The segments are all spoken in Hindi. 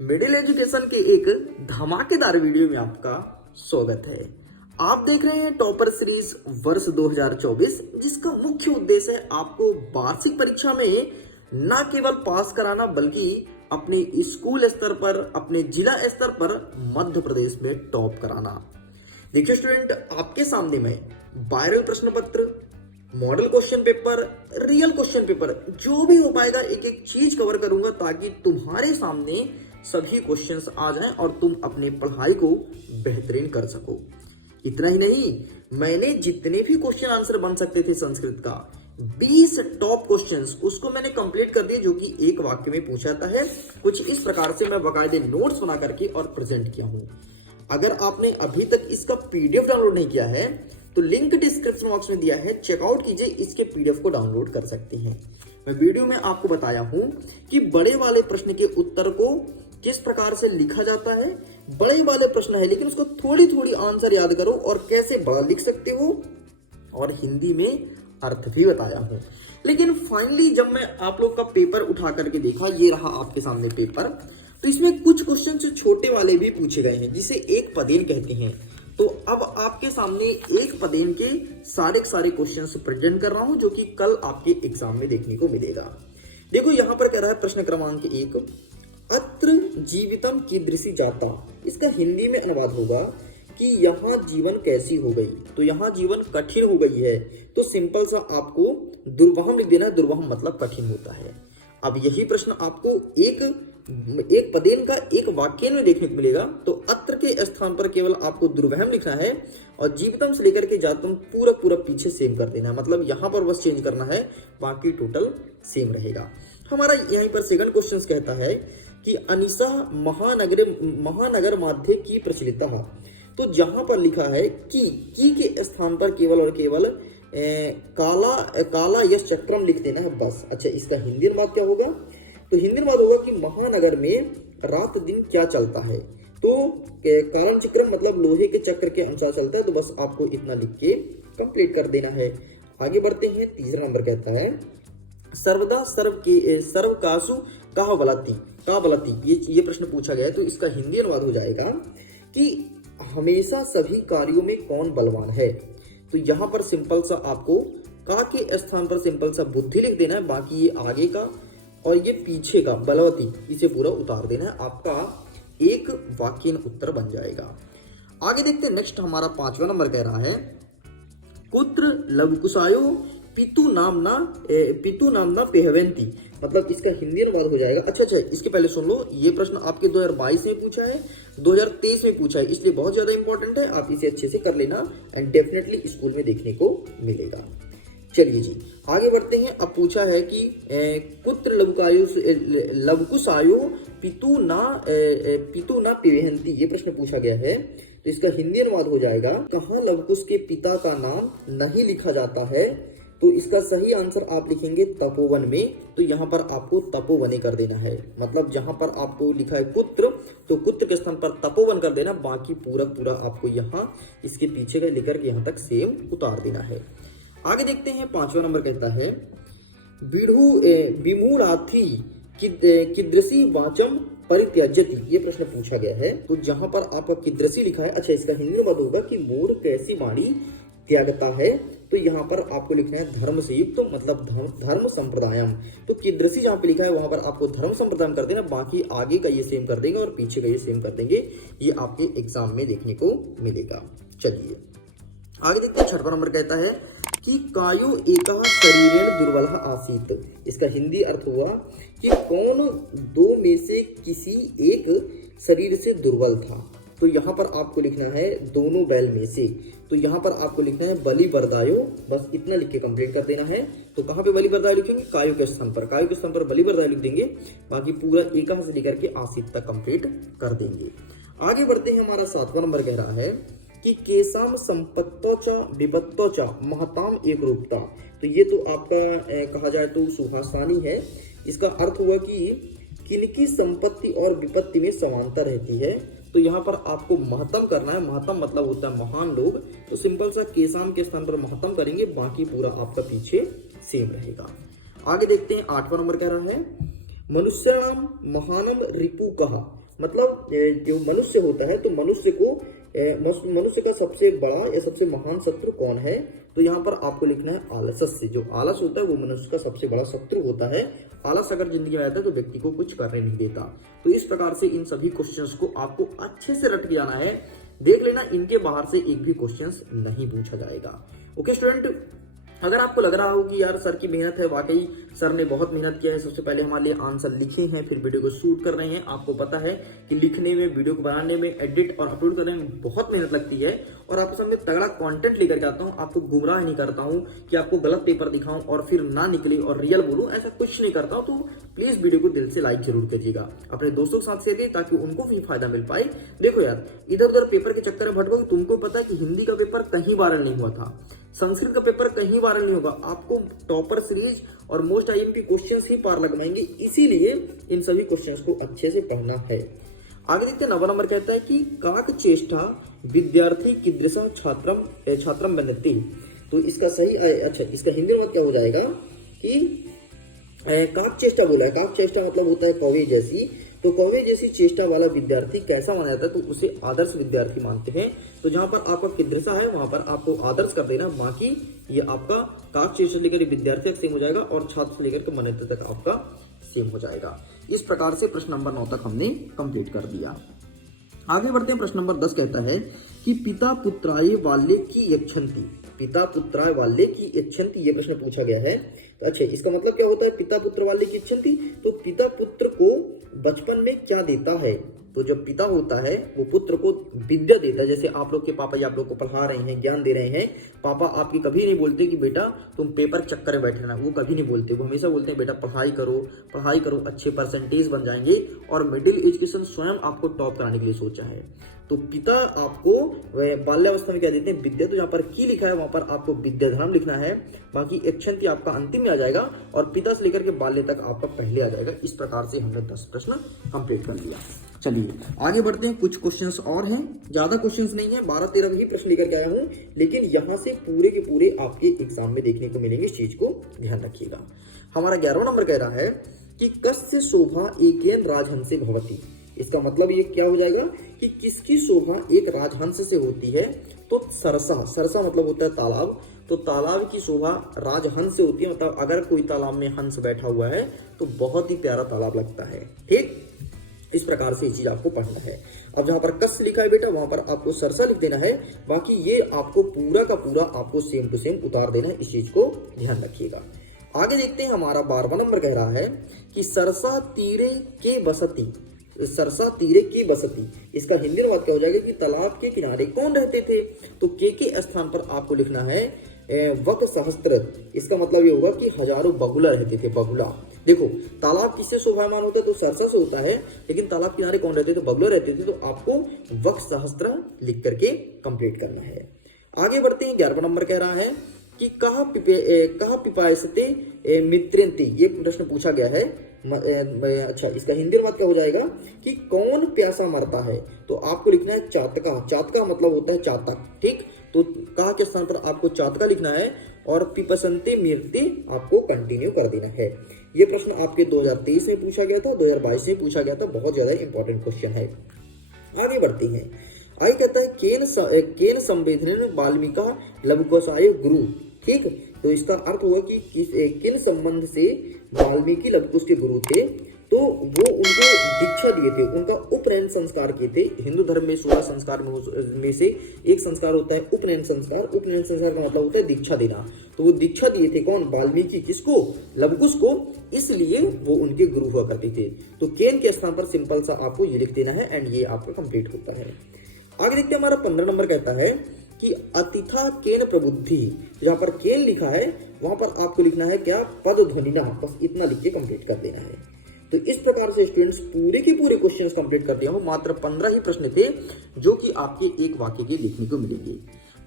मिडिल एजुकेशन के एक धमाकेदार वीडियो में आपका स्वागत है। आप देख रहे हैं टॉपर सीरीज वर्ष 2024, जिसका मुख्य उद्देश्य है आपको वार्षिक परीक्षा में न केवल पास कराना बल्कि अपने स्कूल स्तर पर, अपने जिला स्तर पर मध्य प्रदेश में टॉप कराना। देखिए स्टूडेंट, आपके सामने में वायरल प्रश्न पत्र, model question paper, real question paper, जो भी हो पाएगा एक एक चीज कवर करूंगा ताकि तुम्हारे सामने सभी क्वेश्चंस आ जाएं और तुम अपनी पढ़ाई को बेहतरीन कर सको। इतना ही नहीं, मैंने जितने भी क्वेश्चन आंसर बन सकते थे संस्कृत का 20 टॉप क्वेश्चंस उसको मैंने कंप्लीट कर दिया, जो कि एक वाक्य में पूछा जाता है। कुछ इस प्रकार से मैं बाकायदे नोट्स बना करके और प्रेजेंट किया हूं। अगर आपने अभी तक इसका पीडीएफ डाउनलोड नहीं किया है तो लिंक डिस्क्रिप्शन बॉक्स में दिया है, चेकआउट कीजिए, इसके पीडीएफ को डाउनलोड कर सकते हैं। मैं वीडियो में आपको बताया हूं कि बड़े वाले प्रश्न के उत्तर को किस प्रकार से लिखा जाता है। बड़े वाले प्रश्न है लेकिन उसको थोड़ी थोड़ी आंसर याद करो और कैसे बड़ा लिख सकते हो, और हिंदी में अर्थ भी बताया हूं। लेकिन फाइनली जब मैं आप लोग का पेपर उठा करके देखा, ये रहा आपके सामने पेपर, तो इसमें कुछ क्वेश्चन जो छोटे वाले भी पूछे गए हैं, जिसे एक पदेन कहते हैं। तो अब आपके सामने एक पदेन के सारे क्वेश्चंस प्रेजेंट कर रहा हूं, जो कि कल आपके एग्जाम में देखने को मिलेगा। देखो यहां पर कह रहा है प्रश्न क्रमांक 1, अत्र जीवितम कीदृशी जाता। इसका हिंदी में अनुवाद होगा कि यहाँ जीवन कैसी हो गई। तो यहाँ जीवन कठिन हो गई है, तो सिंपल सा आपको दुर्वहम लिख देना है। दुर्वहम मतलब कठिन होता है। अब यही प्रश्न आपको एक पदेन का एक वाक्य में देखने को मिलेगा। तो अत्र के स्थान पर केवल आपको दुर्वहम लिखना है और जीवितम से लेकर के जातम पूरा पीछे सेम कर देना है। मतलब यहाँ पर बस चेंज करना है, बाकी टोटल सेम रहेगा। हमारा यहीं पर सेकंड क्वेश्चन कहता है कि अनिशा महानगर माध्य की प्रचलिता। तो जहां पर लिखा है की के स्थान पर केवल और केवल काला यश चक्रम लिख देना है बस। अच्छा, इसका हिंदी अनुवाद क्या होगा? तो हिंदी अनुवाद होगा कि महानगर में रात दिन क्या चलता है। तो कालन चक्रम मतलब लोहे के चक्र के अनुसार चलता है। तो बस आपको इतना लिख के कंप्लीट कर देना है। आगे बढ़ते हैं। तीसरा नंबर कहता है सर्वदा सर्वकासु कहा बलती। ये प्रश्न पूछा गया है। तो इसका हिंदी अनुवाद हो जाएगा कि हमेशा सभी कार्यों में कौन बलवान है। तो यहाँ पर सिंपल सा आपको का के स्थान पर सिंपल सा बुद्धि लिख देना है, बाकी ये आगे का और ये पीछे का बलवती, इसे पूरा उतार देना है। आपका एक वाक्य उत्तर बन जाएगा। आगे देखते हैं। नेक्स्ट हमारा 5वां नंबर कह रहा है कुत्र लवकुशायो पितु नामना पेहवेंती। मतलब इसका हिंदी अनुवाद हो जाएगा। अच्छा, इसके पहले सुन लो, ये प्रश्न आपके 2022 में पूछा है, 2023 में पूछा है, इसलिए बहुत ज्यादा इंपॉर्टेंट है। आप इसे अच्छे से कर लेना एंड डेफिनेटली स्कूल में देखने को मिलेगा। चलिए जी आगे बढ़ते हैं। अब पूछा है कि कुत्र लवकुशायो पितु ना पेहवेंती। ये प्रश्न पूछा गया है। तो इसका हिंदी अनुवाद हो जाएगा कहाँ लवकुश के पिता का नाम नहीं लिखा जाता है। तो इसका सही आंसर आप लिखेंगे तपोवन में। तो यहाँ पर आपको तपोवने कर देना है। मतलब जहां पर आपको लिखा है कुत्र, तो कुत्र के स्थान पर तपोवन कर देना, बाकी पूरा आपको यहाँ इसके पीछे का लेकर के यहाँ तक सेम उतार देना है। आगे देखते हैं। 5वां नंबर कहता है विमूढ़ाथी कीदृशी वाचम परित्यजति। ये प्रश्न पूछा गया है। तो जहां पर आपका कीदृशी लिखा है, अच्छा इसका हिंदी में होगा कि मूढ़ कैसी वाणी त्यागता है। तो यहाँ पर आपको लिखना है धर्म से युक्त, तो मतलब धर्म संप्रदायम। तो कीदृशी जहाँ पे लिखा है वहां पर आपको धर्म संप्रदायम कर देना, बाकी आगे का ये सेम कर देंगे और पीछे का ये सेम कर देंगे। ये आपके एग्जाम में देखने को मिलेगा। चलिए आगे देखते हैं। 6वां नंबर कहता है कि कायो एकः शरीरेण दुर्बलः आसीत्। इसका हिंदी अर्थ हुआ कि कौन दो में से किसी एक शरीर से दुर्बल था। तो यहाँ पर आपको लिखना है दोनों बैल में से। तो यहाँ पर आपको लिखना है बलि बरदायो, बस इतना लिख के कंप्लीट कर देना है। तो कहाँ पे बलि बरदायो लिखेंगे? कायो के स्थान पर बलि बरदायो लिख देंगे, बाकी पूरा एक से लेकर के आसित तक कंप्लीट कर देंगे। आगे बढ़ते हैं। हमारा 7वां नंबर कह रहा है कि केसाम संपत्तोचा विपत्तोचा महताम एक रूपता। तो ये तो आपका कहा जाए तो सुभाषानी है। इसका अर्थ हुआ कि किनकी संपत्ति और विपत्ति में समानता रहती है। तो यहाँ पर आपको महत्तम करना है। महत्तम मतलब होता है महान लोग। तो सिंपल सा केसाम के स्थान पर महत्तम करेंगे, बाकी पूरा आपका पीछे सेम रहेगा। आगे देखते हैं। 8वां नंबर कह रहा है मनुष्याणाम महानम रिपु कहा। मतलब जो मनुष्य होता है तो मनुष्य का सबसे बड़ा या सबसे महान शत्रु कौन है? तो यहाँ पर आपको लिखना है आलस्य। जो आलस होता है वो मनुष्य का सबसे बड़ा शत्रु होता है। आलस अगर जिंदगी में आता है तो व्यक्ति को कुछ करने नहीं देता। तो इस प्रकार से इन सभी क्वेश्चंस को आपको अच्छे से रट के जाना है। देख लेना, इनके बाहर से एक भी क्वेश्चंस नहीं पूछा जाएगा। ओके स्टूडेंट, अगर आपको लग रहा हो कि यार सर की मेहनत है, वाकई सर ने बहुत मेहनत किया है, सबसे पहले हमारे लिए आंसर लिखे हैं, फिर वीडियो को शूट कर रहे हैं। आपको पता है कि लिखने में, वीडियो को बनाने में, एडिट और अपलोड करने में बहुत मेहनत लगती है और आपके सामने तगड़ा कंटेंट लेकर के आता हूँ। आपको गुमराह नहीं करता हूँ कि आपको गलत पेपर दिखाऊं और फिर ना निकले और रियल बोलूं, ऐसा कुछ नहीं करता हूँ। तो प्लीज वीडियो को दिल से लाइक जरूर कीजिएगा, अपने दोस्तों के साथ शेयर कीजिए ताकि उनको भी फायदा मिल पाए। देखो यार, इधर उधर पेपर के चक्कर में भटकोगे, तुमको पता है कि हिंदी का पेपर कहीं वायरल नहीं हुआ था, संस्कृत का पेपर कहीं वायरल नहीं होगा। आपको टॉपर सीरीज और मोस्ट आईएमपी क्वेश्चंस ही पार लगवाएंगे, इसीलिए इन सभी क्वेश्चंस को अच्छे से पढ़ना है। आगे देखते हैं, 9वां नंबर कहता है कि काक चेष्टा विद्यार्थी कीदृशा छात्रम बनते। तो इसका सही इसका हिंदी में क्या हो जाएगा कि काक चेष्टा बोला है। काक चेष्टा मतलब होता है कौवे जैसी। तो कौवे जैसी चेष्टा वाला विद्यार्थी कैसा माना जाता है? तो उसे आदर्श विद्यार्थी मानते हैं। तो जहां पर आपका कीदृशा है वहां पर आपको आदर्श कर देना, बाकी ये आपका काक चेष्टा लेकर विद्यार्थी तक सेम हो जाएगा और छात्र से लेकर के मनते तक आपका सेम हो जाएगा। इस प्रकार से प्रश्न नंबर 9 तक हमने कंप्लीट कर दिया। आगे बढ़ते हैं, प्रश्न नंबर 10 कहता है कि पिता पुत्राय बाल्ये की यच्छन्ति। पिता पुत्राय बाल्ये की यच्छन्ति, ये प्रश्न पूछा गया है। तो अच्छा, इसका मतलब क्या होता है पिता पुत्र बाल्ये की यच्छन्ति? तो पिता पुत्र को बचपन में क्या देता है? तो जब पिता होता है वो पुत्र को विद्या देता है। जैसे आप लोग के पापा ही आप लोग को पढ़ा रहे हैं, ज्ञान दे रहे हैं। पापा आपकी कभी नहीं बोलते कि बेटा तुम पेपर चक्कर में बैठे रहना, वो कभी नहीं बोलते। वो हमेशा बोलते हैं बेटा पढ़ाई करो, अच्छे परसेंटेज बन जाएंगे। और मिडिल एजुकेशन स्वयं आपको टॉप कराने के लिए सोचा है। तो पिता आपको बाल्यावस्था में क्या देते हैं? विद्या। तो जहाँ पर की लिखा है वहां पर आपको विद्याधर्म लिखना है, बाकी यच्छन्ति आपका अंतिम में आ जाएगा और पिता से लेकर के बाल्य तक आपका पहले आ जाएगा। इस प्रकार से हमने 10 प्रश्न कंप्लीट कर लिया। चलिए आगे बढ़ते हैं, कुछ क्वेश्चंस और हैं, ज्यादा क्वेश्चंस नहीं है, 12-13 ही प्रश्न लेकर के आया हूं, लेकिन यहां से पूरे के पूरे आपके एग्जाम में देखने को मिलेंगे। इस चीज को ध्यान रखिएगा। हमारा 11वां नंबर कह रहा है कि कस्य शोभा एकेन राजहंसे भवति। इसका मतलब ये क्या हो जाएगा कि किसकी शोभा एक राजहंस से होती है? तो सरसा मतलब होता है तालाब। तो तालाब की शोभा राजहंस से होती है, मतलब अगर कोई तालाब में हंस बैठा हुआ है तो बहुत ही प्यारा तालाब लगता है। ठीक, इस प्रकार से ये चीज आपको पढ़ना है। अब जहां पर कस्य लिखा है बेटा वहां पर आपको सरसा लिख देना है, बाकी ये आपको पूरा का पूरा आपको सेम टू सेम उतार देना है। इस चीज को ध्यान रखिएगा। आगे देखते हैं, हमारा 12वां नंबर कह रहा है कि सरसा तीरे के बसती। सरसा तीरे की बसती, इसका हिंदी में क्या हो जाएगा कि तालाब के किनारे कौन रहते थे? तो के स्थान पर आपको लिखना है वक सहस्त्र। इसका मतलब ये होगा कि हजारों बगुला रहते थे। बगुला, देखो तालाब किससे शोभायमान होता है? तो सरसा से होता है, लेकिन तालाब किनारे कौन रहते थे? तो बगुला रहते थे। तो आपको वक सहस्त्र लिख करके कंप्लीट करना है। आगे बढ़ते हैं, 11वां नंबर कह रहा है कि कहा पिपायसते मित्रंति। ये प्रश्न पूछा गया है। अच्छा, इसका हिंदी में क्या हो जाएगा कि कौन प्यासा मरता है? तो आपको लिखना है चातका। चातका मतलब होता है चातक। ठीक, तो कहा के स्थान पर आपको चातका लिखना है और पिपसंते मृत्ति आपको कंटिन्यू कर देना है। ये प्रश्न आपके 2023 में पूछा गया था, 2022 में पूछा गया था। बहुत ज्यादा इंपॉर्टेंट क्वेश्चन है। आगे बढ़ते हैं। आगे कहता है केन संवेदन वाल्मीका लघुकोशाय गुरु। ठीक, तो इसका अर्थ हुआ कि किन संबंध से वाल्मीकि लघुकुश के गुरु थे? तो वो उनको दीक्षा दिए थे, उनका उपनयन संस्कार किए थे। हिंदू धर्म में 16 संस्कार में से एक संस्कार होता है उपनयन संस्कार। उपनयन संस्कार का मतलब होता है दीक्षा देना। तो वो दीक्षा दिए थे कौन? वाल्मीकि। किसको? लवकुश को। इसलिए वो उनके गुरु हुआ करते थे। तो केन के स्थान पर सिंपल सा आपको ये लिख देना है एंड ये आपका कंप्लीट होता है। आगे देखते हैं, हमारा 15 नंबर कहता है कि अतिथा केन प्रबुद्धि। जहां पर केन लिखा है वहां पर आपको लिखना है क्या? पद ध्वनिना। बस इतना लिख के कंप्लीट कर देना है। तो इस प्रकार से स्टूडेंट्स पूरे के पूरे क्वेश्चंस कंप्लीट कर दिया हूं। मात्र 15 ही प्रश्न थे जो कि आपके एक वाक्य के लिखने को मिलेंगे।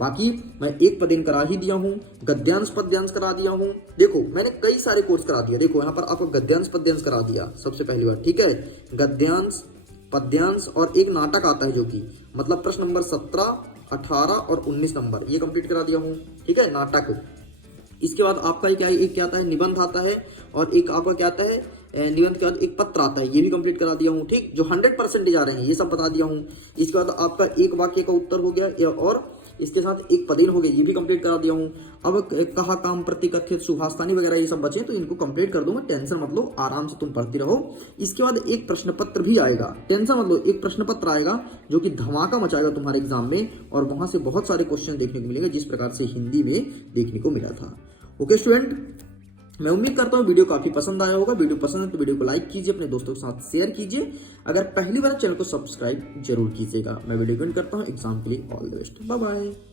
बाकी मैं एक पदेन करा ही दिया हूं, गद्यांश पद्यांश करा दिया हूं। देखो मैंने कई सारे कोर्स करा दिया। देखो यहाँ पर आपको गद्यांश पद्यांश करा दिया सबसे पहली बार। ठीक है, गद्यांश पद्यांश और एक नाटक आता है जो कि मतलब प्रश्न नंबर 17, 18 और 19 नंबर ये कंप्लीट करा दिया हूं। ठीक है, नाटक। इसके बाद आपका एक क्या आता है? निबंध आता है और एक आपका क्या आता है? निबंध के बाद एक पत्र आता है, ये भी कंप्लीट करा दिया हूँ। ठीक, जो 100% आ रहे हैं ये सब बता दिया हूँ। इसके बाद आपका एक वाक्य का उत्तर हो गया और इसके साथ एक पदेन हो गया, ये भी कंप्लीट करा दिया हूँ। अब कहा, काम, प्रतिकथित, सुभाषतानी वगैरह ये सब बचे तो इनको कंप्लीट कर दूंगा, टेंशन मत लो, आराम से तुम पढ़ते रहो। इसके बाद एक प्रश्न पत्र भी आएगा, टेंशन मत लो, एक प्रश्न पत्र आएगा जो कि धमाका मचाएगा तुम्हारे एग्जाम में, और वहां से बहुत सारे क्वेश्चन देखने को मिलेंगे जिस प्रकार से हिंदी में देखने को मिला था। ओके स्टूडेंट, मैं उम्मीद करता हूँ वीडियो काफी पसंद आया होगा। वीडियो पसंद है तो वीडियो को लाइक कीजिए, अपने दोस्तों के साथ शेयर कीजिए। अगर पहली बार चैनल को सब्सक्राइब जरूर कीजिएगा। मैं वीडियो को एंड करता हूँ। एग्जाम के लिए all the best, bye bye.